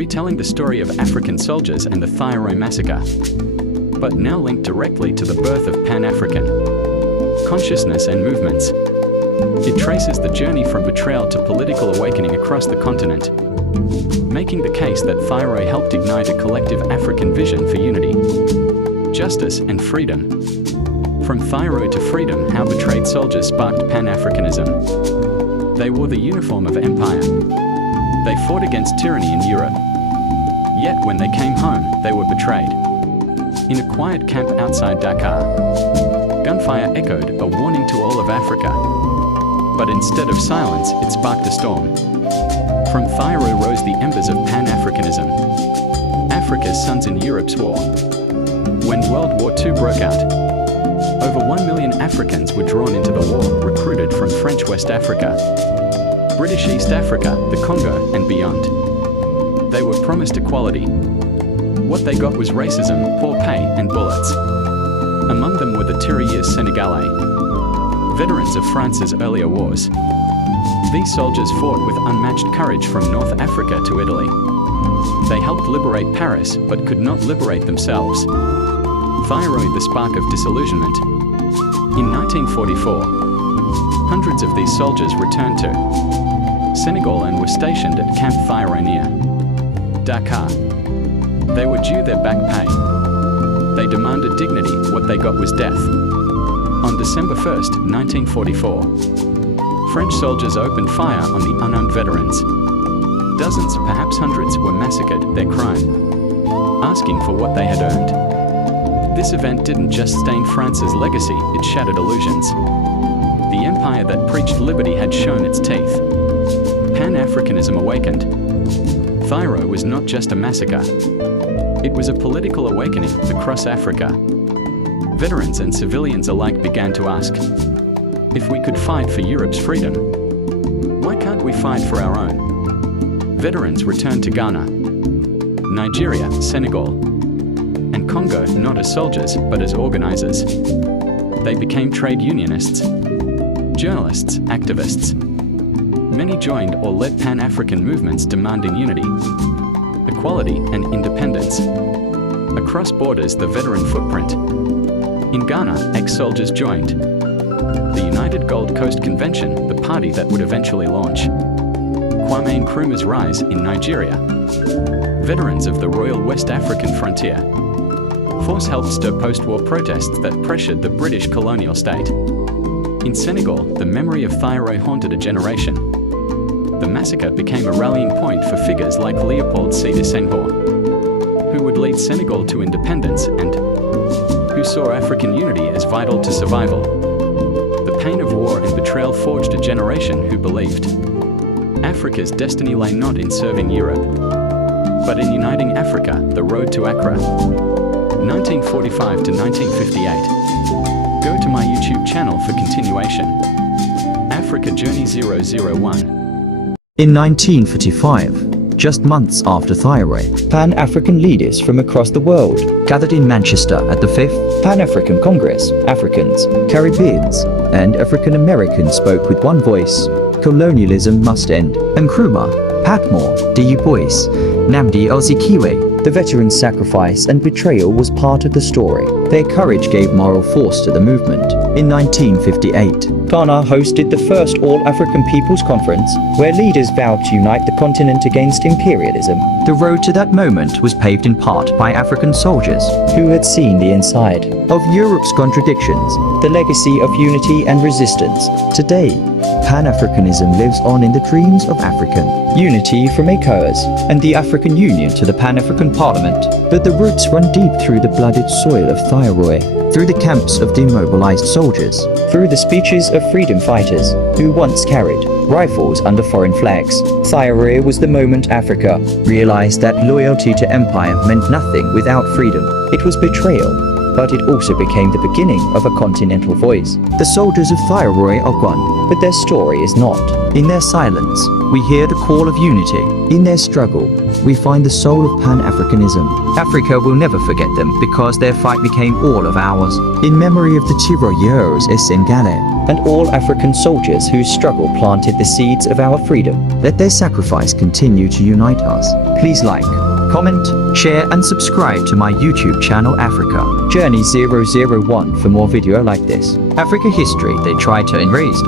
retelling the story of African soldiers and the WWII massacre, but now linked directly to the birth of Pan-African consciousness and movements. It traces the journey from betrayal to political awakening across the continent, making the case that WWII helped ignite a collective African vision for unity, justice, and freedom. From WWII to freedom, how betrayed soldiers sparked Pan-Africanism. They wore the uniform of empire. They fought against tyranny in Europe. Yet when they came home, they were betrayed. In a quiet camp outside Dakar, gunfire echoed a warning to all of Africa. But instead of silence, it sparked a storm. From WWII rose the embers of Pan-Africanism, Africa's sons in Europe's war. When World War II broke out, over 1 million Africans were drawn into the war, recruited from French West Africa, British East Africa, the Congo, and beyond. They were promised equality. What they got was racism, poor pay, and bullets. Among them were the tirailleurs Senegalais, veterans of France's earlier wars. These soldiers fought with unmatched courage from North Africa to Italy. They helped liberate Paris, but could not liberate themselves. WWII, the spark of disillusionment. In 1944, hundreds of these soldiers returned to Senegal and were stationed at Camp WWII near Dakar. They were due their back pay. They demanded dignity, what they got was death. On December 1st, 1944, French soldiers opened fire on the unarmed veterans. Dozens, perhaps hundreds, were massacred, their crime, asking for what they had earned. This event didn't just stain France's legacy, it shattered illusions. The empire that preached liberty had shown its teeth. Pan-Africanism awakened. WWII was not just a massacre. It was a political awakening across Africa. Veterans and civilians alike began to ask, if we could fight for Europe's freedom, why can't we fight for our own? Veterans returned to Ghana, Nigeria, Senegal, and Congo not as soldiers but as organizers. They became trade unionists, journalists, activists. Many joined or led Pan-African movements demanding unity, equality, and independence. Across borders, the veteran footprint. In Ghana, ex-soldiers joined the United Gold Coast Convention, the party that would eventually launch Kwame Nkrumah's rise in Nigeria. Veterans of the Royal West African Frontier Force helped stir post-war protests that pressured the British colonial state. In Senegal, the memory of WWII haunted a generation. The massacre became a rallying point for figures like Leopold Sédar Senghor, who would lead Senegal to independence and who saw African unity as vital to survival. The pain of war and betrayal forged a generation who believed Africa's destiny lay not in serving Europe, but in uniting Africa, the road to Accra. 1945 to 1958. Go to my YouTube channel for continuation. Africa Journey 001. In 1945, just months after WWII, Pan-African leaders from across the world gathered in Manchester at the 5th Pan-African Congress. Africans, Caribbeans, and African Americans spoke with one voice. Colonialism must end. Nkrumah, Patmore, Du Bois, Nnamdi Azikiwe. The veterans' sacrifice and betrayal was part of the story. Their courage gave moral force to the movement. In 1958, Ghana hosted the first All-African People's Conference, where leaders vowed to unite the continent against imperialism. The road to that moment was paved in part by African soldiers who had seen the inside of Europe's contradictions, the legacy of unity and resistance. Today, Pan-Africanism lives on in the dreams of African unity from ECOWAS and the African Union to the Pan-African Parliament. But the roots run deep through the blooded soil of WWII, through the camps of demobilized soldiers, through the speeches of freedom fighters who once carried rifles under foreign flags. WWII was the moment Africa realized that loyalty to empire meant nothing without freedom. It was betrayal but it also became the beginning of a continental voice. The soldiers of Thyroid are gone, but their story is not. In their silence, we hear the call of unity. In their struggle, we find the soul of Pan-Africanism. Africa will never forget them because their fight became all of ours. In memory of the Thyroiers Esengale and all African soldiers whose struggle planted the seeds of our freedom, let their sacrifice continue to unite us. Please like, comment, share and subscribe to my YouTube channel Africa Journey 001 for more video like this. Africa history they try to erase.